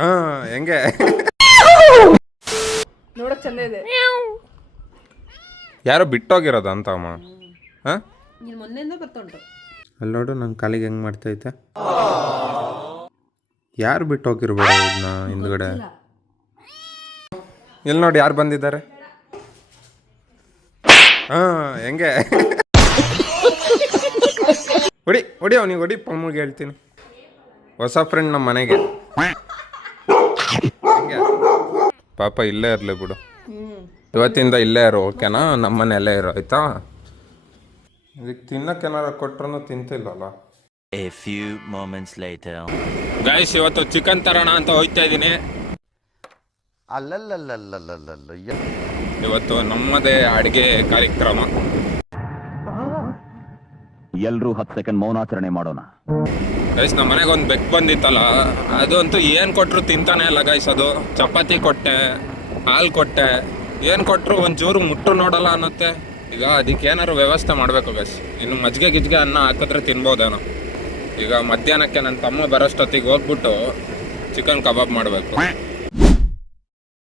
ಹಾ ಹೆಂಗೆ ನೋಡಕ್ ಚಂದ ಇದೆ. ಯಾರೋ ಬಿಟ್ಟೋಗಿರೋದು ಅಂತ ಅಮ್ಮ. ಹಾ ನೀನು ಮೊನ್ನೆಯಿಂದ ಬರ್ತುಂಟು. ಅಲ್ಲಿ ನೋಡು ನನ್ನ ಕಾಲಿಗೆ ಹೆಂಗೆ ಮಾಡ್ತೈತೆ. ಯಾರು ಬಿಟ್ಟು ಹೋಗಿರ್ಬೇಡ ಇದನ್ನ ಹಿಂದ್ಗಡೆ. ಇಲ್ಲಿ ನೋಡಿ ಯಾರು ಬಂದಿದ್ದಾರೆ. ಹಾ ಹೆಂಗೆ ಹೊಡಿ ಅವನಿಗೆ ಹೊಡಿ ಪಮ್ಮಗೆ ಹೇಳ್ತೀನಿ. ಹೊಸ ಫ್ರೆಂಡ್ ನಮ್ಮ ಮನೆಗೆ. ಹೆಂಗೆ ಪಾಪ ಇಲ್ಲೇ ಇರಲಿ ಬಿಡು, ಇವತ್ತಿಂದ ಇಲ್ಲೇ ಇರೋ ಓಕೆನಾ, ನಮ್ಮ ಮನೆಯಲ್ಲೇ ಇರೋ ಆಯ್ತಾ. ಇದಕ್ಕೆ ತಿನ್ನಕ್ಕೆ ಏನಾರು ಕೊಟ್ರು ತಿಂತಿಲ್ಲಲ್ಲ. A few moments later. Guys ಇವತ್ತು ಚಿಕನ್ ತರೋಣ ಅಂತ ಹೋಗ್ತಾ ಇದ್ದೀನಿ. ಇವತ್ತು ನಮ್ಮದೇ ಅಡುಗೆ ಕಾರ್ಯಕ್ರಮ. ಎಲ್ರೂ 10 ಸೆಕೆಂಡ್ ಮೌನಾಚರಣೆ ಮಾಡೋಣ. ಗೈಸ್ ನಮ್ಮ ಮನೆಗೆ ಒಂದು ಬೆಕ್ಕು ಬಂದಿತ್ತಲ್ಲ, ಅದಂತೂ ಏನು ಕೊಟ್ಟರು ತಿಂತಾನೆ ಇಲ್ಲ ಗೈಸ್. ಅದು ಚಪಾತಿ ಕೊಟ್ಟೆ, ಹಾಲು ಕೊಟ್ಟೆ, ಏನು ಕೊಟ್ಟರು ಒಂಚೂರು ಮುಟ್ಟು ನೋಡಲ್ಲ ಅನ್ನತ್ತೆ. ಈಗ ಅದಕ್ಕೆ ಏನಾದ್ರು ವ್ಯವಸ್ಥೆ ಮಾಡಬೇಕು ಗೈಸ್. ಇನ್ನು ಮಜ್ಜಿಗೆ ಗಿಜ್ಗೆ ಅನ್ನ ಹಾಕಿದ್ರೆ ತಿನ್ಬೋದೇನೋ. ಈಗ ಮಧ್ಯಾಹ್ನಕ್ಕೆ ನನ್ನ ತಮ್ಮ ಬರೋಷ್ಟೊತ್ತಿಗೆ ಹೋಗ್ಬಿಟ್ಟು ಚಿಕನ್ ಕಬಾಬ್ ಮಾಡಬೇಕು.